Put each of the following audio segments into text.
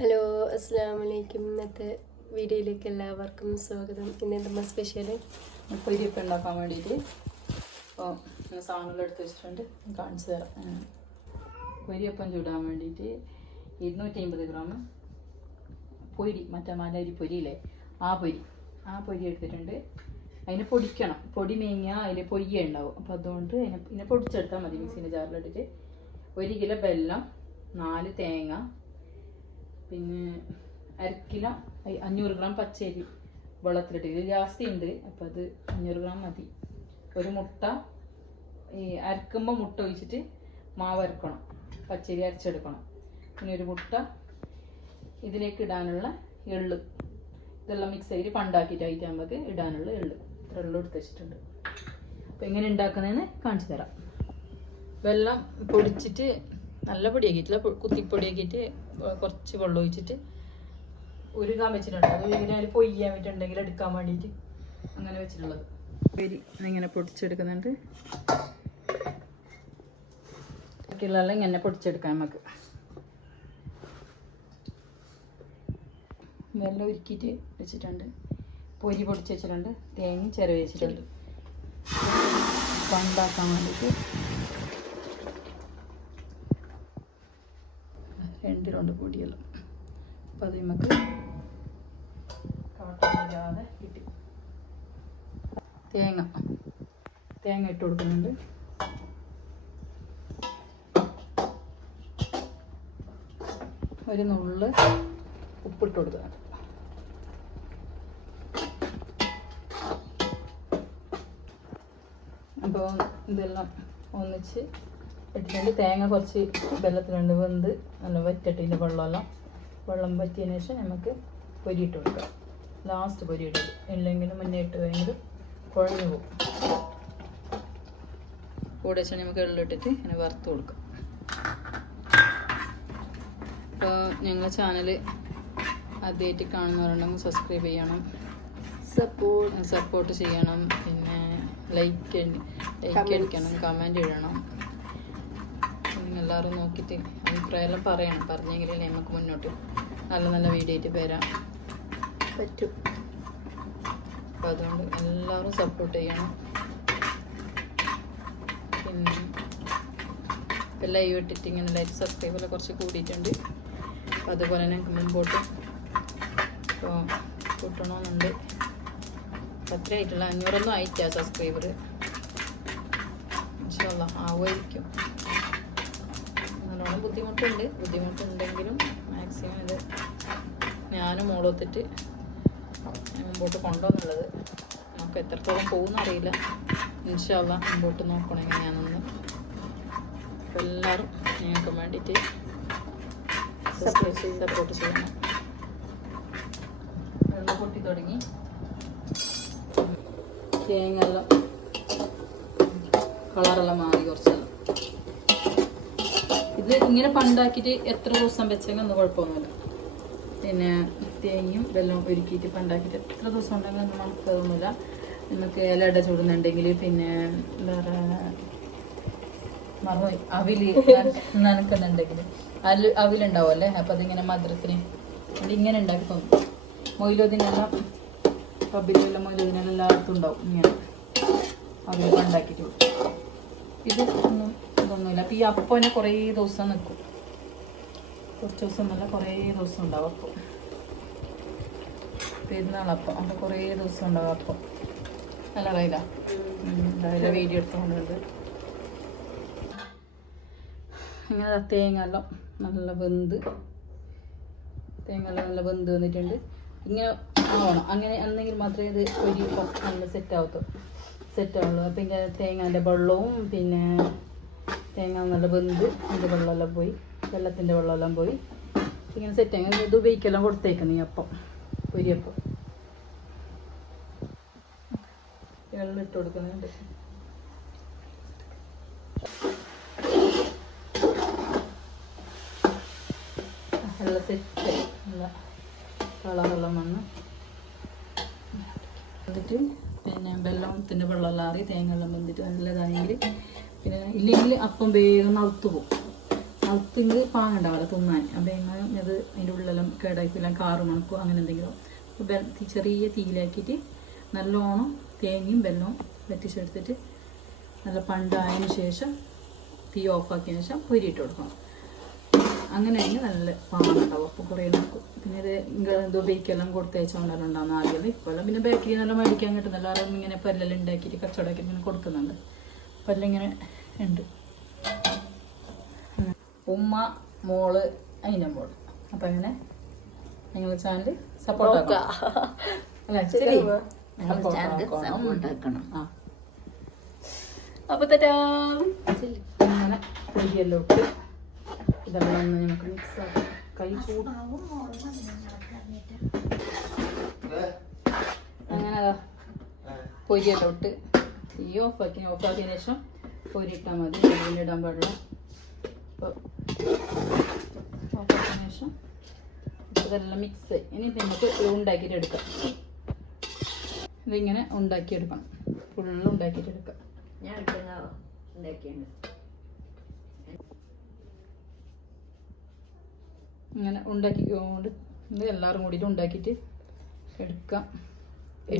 Hello അസ്സാം വലൈക്കും ഇന്നത്തെ വീഡിയോയിലേക്ക് എല്ലാവർക്കും സ്വാഗതം. ഇന്ന് എന്താ സ്പെഷ്യൽ പൊരിയൊക്കെ ഉണ്ടാക്കാൻ വേണ്ടിയിട്ട്. അപ്പോൾ സാധനങ്ങൾ എടുത്ത് വെച്ചിട്ടുണ്ട്. കാണിച്ചു തരാം. പൊരിയപ്പം ചൂടാൻ വേണ്ടിയിട്ട് ഇരുന്നൂറ്റി അമ്പത് ഗ്രാം പൊരി മറ്റേ മലരി പൊരിയില്ലേ? ആ പൊരി. ആ പൊരി എടുത്തിട്ടുണ്ട്. അതിനെ പൊടിക്കണം. പൊടി മേങ്ങിയാൽ അതിൽ പൊയ്യ ഉണ്ടാവും. അപ്പോൾ അതുകൊണ്ട് അതിനെ പിന്നെ പൊടിച്ചെടുത്താൽ മതി മിക്സീന്റെ ജാറിലിട്ടിട്ട്. ഒരു കിലോ വെല്ലം നാല് തേങ്ങ പിന്നെ അര കിലോ അയ് അഞ്ഞൂറ് ഗ്രാം പച്ചരി വെള്ളത്തിലിട്ട്. ഇത് ജാസ്തി ഉണ്ട് അപ്പം അത് അഞ്ഞൂറ് ഗ്രാം മതി. ഒരു മുട്ട ഈ അരക്കുമ്പോൾ മുട്ട ഒഴിച്ചിട്ട് മാവ് അരക്കണം പച്ചരി അരച്ചെടുക്കണം. പിന്നെ ഒരു മുട്ട ഇതിലേക്ക് ഇടാനുള്ള എള്ള്. ഇതെല്ലാം മിക്സ് ചെയ്ത് പണ്ടാക്കിയിട്ടായിട്ട് നമുക്ക് ഇടാനുള്ള എള്ള്. എള്ളും എടുത്ത് വെച്ചിട്ടുണ്ട്. അപ്പം എങ്ങനെ ഉണ്ടാക്കുന്നതെന്ന് കാണിച്ചു തരാം. വെള്ളം പൊടിച്ചിട്ട് നല്ല പൊടിയാക്കിയിട്ടില്ല. കുത്തിപ്പൊടിയാക്കിയിട്ട് കുറച്ച് വെള്ളം ഒഴിച്ചിട്ട് ഉരുകാൻ വെച്ചിട്ടുണ്ട്. അത് അതിൽ പൊയ്യാൻ വേണ്ടിയിട്ടുണ്ടെങ്കിൽ എടുക്കാൻ വേണ്ടിയിട്ട് അങ്ങനെ വെച്ചിട്ടുള്ളത്. ഉപ്പേരി ഇങ്ങനെ പൊടിച്ചെടുക്കുന്നുണ്ട്. ബാക്കിയുള്ളതെല്ലാം ഇങ്ങനെ പൊടിച്ചെടുക്കാം നമുക്ക്. വെള്ളം ഉരുക്കിയിട്ട് വെച്ചിട്ടുണ്ട്. പൊരി പൊടിച്ച് വെച്ചിട്ടുണ്ട്. തേങ്ങയും ചിരവ് വെച്ചിട്ടുണ്ട്. പണ്ടാക്കാൻ വേണ്ടിയിട്ട് രണ്ടിലുണ്ട് പൊടിയെല്ലാം. അപ്പം അത് നമുക്ക് കാട്ടില്ലാതെ കിട്ടി. തേങ്ങ. തേങ്ങ ഇട്ട് കൊടുക്കുന്നുണ്ട്. ഒരു നുള്ള് ഉപ്പിട്ട് കൊടുക്കുന്നുണ്ട് അപ്പോൾ ഇതെല്ലാം ഒന്നിച്ച് ഇട്ടിട്ടുണ്ട്. തേങ്ങ കുറച്ച് വെള്ളത്തിലുണ്ട് വെന്ത് നല്ല വറ്റട്ടിന്റെ വെള്ളമെല്ലാം. വെള്ളം വറ്റിയതിന് ശേഷം നമുക്ക് പൊരിയിട്ട് കൊടുക്കാം. ലാസ്റ്റ് പൊരിയിടും ഇല്ലെങ്കിലും മുന്നേ ഇട്ട് കഴിഞ്ഞാൽ കുഴഞ്ഞു പോകും. കൂടെ വെച്ചാൽ നമുക്ക് എള്ളിട്ടിട്ട് ഇങ്ങനെ വറുത്ത് കൊടുക്കാം. അപ്പോൾ ഞങ്ങളുടെ ചാനൽ ആദ്യമായിട്ട് കാണുന്നവരുണ്ടെങ്കിൽ സബ്സ്ക്രൈബ് ചെയ്യണം. സപ്പോർട്ട് സപ്പോർട്ട് ചെയ്യണം. പിന്നെ ലൈക്ക് ലൈക്ക് അടിക്കണം. കമന്റ് ഇടണം. എല്ലാവരും നോക്കിയിട്ട് അഭിപ്രായമെല്ലാം പറയണം. പറഞ്ഞെങ്കിൽ നമുക്ക് മുന്നോട്ട് നല്ല നല്ല വീഡിയോ ആയിട്ട് വരാം പറ്റും. അപ്പോൾ അതുകൊണ്ട് എല്ലാവരും സപ്പോർട്ട് ചെയ്യണം. പിന്നെ ഇപ്പം ലൈവ് ഇട്ടിട്ട് ഇങ്ങനെ ലൈവ് സബ്സ്ക്രൈബെല്ലാം കുറച്ച് കൂടിയിട്ടുണ്ട്. അപ്പോൾ അതുപോലെ തന്നെ മുമ്പോട്ട് ഇപ്പോൾ കൂട്ടണമെന്നുണ്ട് അത്ര ആയിട്ടുള്ള. അഞ്ഞൂറൊന്നും ആയിട്ടാണ് സബ്സ്ക്രൈബർ ആവുമായിരിക്കും. നല്ലോണം ബുദ്ധിമുട്ടുണ്ട്. ബുദ്ധിമുട്ടുണ്ടെങ്കിലും മാക്സിമം ഇത് ഞാനും മോളൊത്തിട്ട് മുമ്പോട്ട് കൊണ്ടുവന്നുള്ളത്. നമുക്ക് എത്രത്തോളം പോകുന്ന അറിയില്ല ഇൻഷാല്ല മുമ്പോട്ട് നോക്കണം എങ്ങനെയാണെന്ന്. എല്ലാവരും ഞങ്ങൾക്ക് വേണ്ടിയിട്ട് സപ്പോർട്ട് ചെയ്യണം. വെള്ളം പൊട്ടി തുടങ്ങി. തേങ്ങ എല്ലാം കളറെല്ലാം മാറി കുറച്ചെല്ലാം. ഇത് ഇങ്ങനെ പണ്ടാക്കിയിട്ട് എത്ര ദിവസം വെച്ചെങ്കിൽ ഒന്നും കുഴപ്പമൊന്നുമില്ല. പിന്നെ തേങ്ങയും വെല്ലം ഒരുക്കിയിട്ട് പണ്ടാക്കിയിട്ട് എത്ര ദിവസം ഉണ്ടെങ്കിൽ ഒന്നും നമുക്ക് അതൊന്നുമില്ല നമുക്ക് ഇലട ചൂടുന്നുണ്ടെങ്കിൽ പിന്നെ വേറെ മറന്നുപോയി. അവിൽ നനക്കുന്നുണ്ടെങ്കിൽ. അൽ അവിലുണ്ടാവുമല്ലേ? അപ്പം അതിങ്ങനെ മധുരത്തിന് ഇങ്ങനെ ഉണ്ടാക്കി മൊയിലോദിനെല്ലാം പബ്ബിലെല്ലാം മൊയിലോദിനെല്ലാം എല്ലാവർക്കും ഉണ്ടാവും ഇങ്ങനെ. അവിൽ ഉണ്ടാക്കിയിട്ട് ഇത് ഒന്നും ഇതൊന്നുമില്ല അപ്പം ഈ അപ്പനെ കുറേ ദിവസം നിൽക്കും കുറച്ച് ദിവസം നല്ല കുറേ ദിവസം ഉണ്ടാവും അപ്പം. പെരുന്നാളപ്പം അപ്പം കുറേ ദിവസം ഉണ്ടാവും അപ്പം. നല്ല അറിയില്ല വീഡിയോ എടുത്തുകൊണ്ടുണ്ട് ഇങ്ങനെ തേങ്ങല്ലോ നല്ല വെന്ത്. തേങ്ങ നല്ല വെന്ത് വന്നിട്ടുണ്ട്. ഇങ്ങനെ ആവണം. അങ്ങനെ എന്നെങ്കിൽ മാത്രമേ ഇത് ഒരു നല്ല സെറ്റ് ആവത്തുള്ളൂ. സെറ്റ് ആവുള്ളൂ. അപ്പം ഇങ്ങനെ തേങ്ങാന്റെ വെള്ളവും പിന്നെ തേങ്ങ നല്ല വെന്ത് അതിന്റെ വെള്ളമെല്ലാം പോയി വെള്ളത്തിന്റെ വെള്ളമെല്ലാം പോയി. ഇങ്ങനെ സെറ്റ് ആയി ഇത് ഉപയോഗിക്കെല്ലാം കൊടുത്തേക്കുന്നു ഈ അപ്പം പൊരിയപ്പം വെള്ളം ഇട്ട് കൊടുക്കുന്നുണ്ട്. നല്ല സെറ്റ് നല്ല കളറെല്ലാം വന്ന്. എന്നിട്ട് പിന്നെ വെള്ളത്തിന്റെ വെള്ളമെല്ലാം ആറി തേങ്ങ എല്ലാം വന്നിട്ട് നല്ലതാണെങ്കിൽ പിന്നെ ഇല്ലെങ്കിൽ അപ്പം വേഗം നവുത്ത് പോകും അകത്തെങ്കിൽ പാങ്ങുണ്ടാവില്ല തിന്നാൻ. അപ്പം എങ്ങനെ അത് അതിന്റെ ഉള്ളെല്ലാം കേടാക്കില്ല കാറ് മണക്കോ അങ്ങനെ എന്തെങ്കിലും. അപ്പോൾ ചെറിയ തീയിലാക്കിയിട്ട് നല്ലോണം തേങ്ങയും വെല്ലവും വറ്റിച്ചെടുത്തിട്ട് നല്ല പണ്ടായതിന് ശേഷം തീ ഓഫാക്കിയതിന് ശേഷം പൊരിയിട്ട് കൊടുക്കണം. അങ്ങനെയാണെങ്കിൽ നല്ല പാങ്ങുണ്ടാവും. അപ്പം കുറേ നോക്കും പിന്നെ ഇത് എന്തോ ബേക്കെല്ലാം കൊടുത്തയച്ചുകൊണ്ടെല്ലാം ഉണ്ടാകുന്ന ആദ്യം. ഇപ്പോഴെല്ലാം പിന്നെ ബേക്കറി നല്ല മേടിക്കാൻ കിട്ടുന്നല്ലോ. ആരും ഇങ്ങനെ പല്ലെല്ലാം ഉണ്ടാക്കിയിട്ട് കച്ചവടമാക്കി ഇങ്ങനെ കൊടുക്കുന്നുണ്ട്. പല്ലെല്ലാം ഇങ്ങനെ ഉണ്ട്. ഉമ്മ മോൾ അതിന്റെ മോൾ. അപ്പം അങ്ങനെ ഞങ്ങൾ ചാനൽ സപ്പോർട്ട് അല്ല? ശരി. ചാനൽ സപ്പോർട്ട് ആക്കണം. ആ. അപ്പൊ തരാ. അങ്ങനെ പൊടിയെല്ലാം ഇട്ട്. ഇതെല്ലാം ഒന്ന് നമുക്ക് മിക്സ് ആക്കി കൈ ചൂട് അങ്ങനെ അതാ പൊരിയെല്ലാം ഇട്ട് തീ ഓഫാക്കി ഓഫാക്കിയതിന് ശേഷം പൊരി ഇട്ടാൽ മതി ഇടാൻ പാടില്ല. അപ്പോൾ ശേഷം ഇതെല്ലാം മിക്സ് ആയി. ഇനി നമുക്ക് ഉണ്ടാക്കിയിട്ട് എടുക്കാം ഇതിങ്ങനെ ഉണ്ടാക്കിയെടുക്കണം. ഫുള്ള് ഉണ്ടാക്കിയിട്ട് എടുക്കാം ഞാൻ ഉണ്ടാക്കിയുണ്ട് ഇങ്ങനെ ഉണ്ടാക്കി ഇത് എല്ലാവരും കൂടിയിട്ട് ഉണ്ടാക്കിയിട്ട് എടുക്കാം.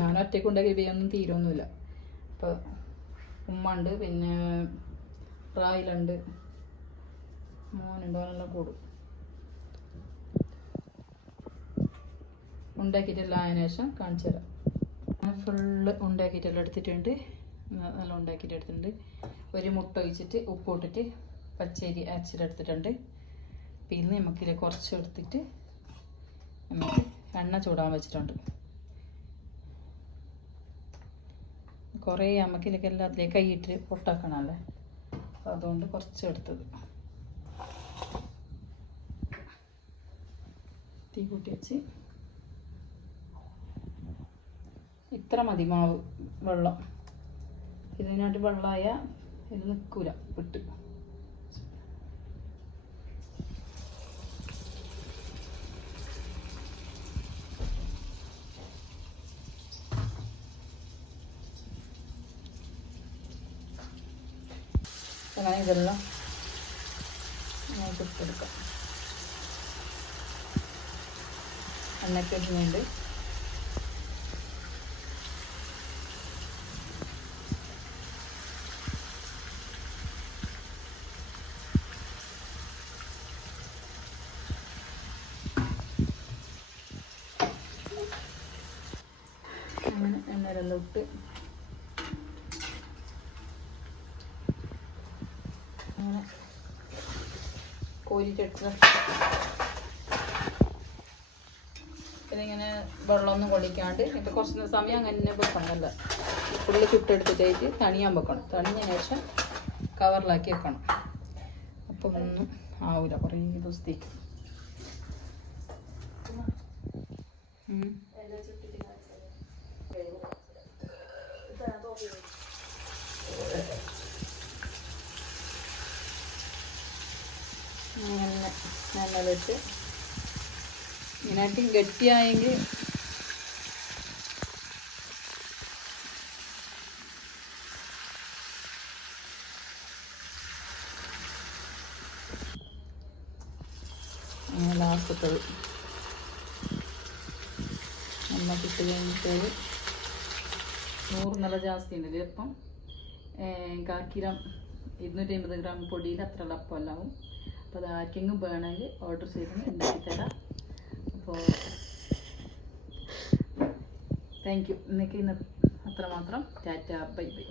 ഞാൻ ഒറ്റയ്ക്ക് ഉണ്ടാക്കി ഒന്നും തീരൊന്നുമില്ല അപ്പോൾ ഉമ്മ ഉണ്ട് പിന്നെ റായിലുണ്ട് മോനുണ്ട് അവനെല്ലാം കൂടും. ഉണ്ടാക്കിയിട്ടെല്ലാം ആയതിനു ശേഷം കാണിച്ചു തരാം. ഞാൻ ഫുള്ള് ഉണ്ടാക്കിയിട്ടെല്ലാം എടുത്തിട്ടുണ്ട്. നല്ല ഉണ്ടാക്കിയിട്ട് എടുത്തിട്ടുണ്ട്. ഒരു മുട്ട ഒഴിച്ചിട്ട് ഉപ്പ് ഇട്ടിട്ട് പച്ചരി അരച്ചിട്ടെടുത്തിട്ടുണ്ട് പിന്നെ നമുക്കിത് കുറച്ച് എടുത്തിട്ട് നമുക്ക് എണ്ണ ചൂടാൻ വെച്ചിട്ടുണ്ട്. കുറേ നമുക്കിതൊക്കെ എല്ലാത്തിലേക്ക് കൈയിട്ട് പൊട്ടാക്കണമല്ലേ അപ്പോൾ അതുകൊണ്ട് കുറച്ച് എടുത്തത് തീ കൂട്ടി വെച്ച്. ഇത്ര മതി മാവ് വെള്ളം. ഇതിനായിട്ട് വെള്ളമായ ഇത് നിൽക്കൂല വിട്ട്. അങ്ങനെ ഇതെല്ലാം നമുക്ക് ഇട്ടെടുക്കാം എണ്ണയ്ക്ക് ഇടുന്നുണ്ട് അങ്ങനെ എണ്ണയിലെല്ലാം ഇട്ട് കോരിട്ടെടുത്ത് ഇതിങ്ങനെ വെള്ളമൊന്നും കൊള്ളിക്കാണ്ട് ഇപ്പം കുറച്ച് സമയം അങ്ങനെ തന്നെ വെക്കണമല്ല ഫുള്ള് ചുട്ടെടുത്തിട്ടായിട്ട് തണിയാൻ വെക്കണം. തണിഞ്ഞ ശേഷം കവറിലാക്കി വെക്കണം. അപ്പം ഒന്നും ആവില്ല കുറേ ദിവസത്തേക്ക് ഉം. അങ്ങനെ നല്ലതിട്ട് ഇങ്ങനെയായിട്ട് ഗട്ടിയായെങ്കിൽ ലാസ്റ്റത്തത് കഴിഞ്ഞിട്ട് നൂറ് നില ജാസ്തി ഉണ്ട് അപ്പം കാക്കിരം ഇരുന്നൂറ്റി അമ്പത് ഗ്രാം പൊടിയിൽ അത്ര അപ്പം എല്ലാവും അപ്പോൾ അത് ആർക്കെങ്കിലും വേണമെങ്കിൽ ഓർഡർ ചെയ്ത് ഉണ്ടാക്കി തരാം. അപ്പോൾ താങ്ക് യു ഇന്നേക്ക് ഇന്ന് അത്രമാത്രം. Tata bye bye.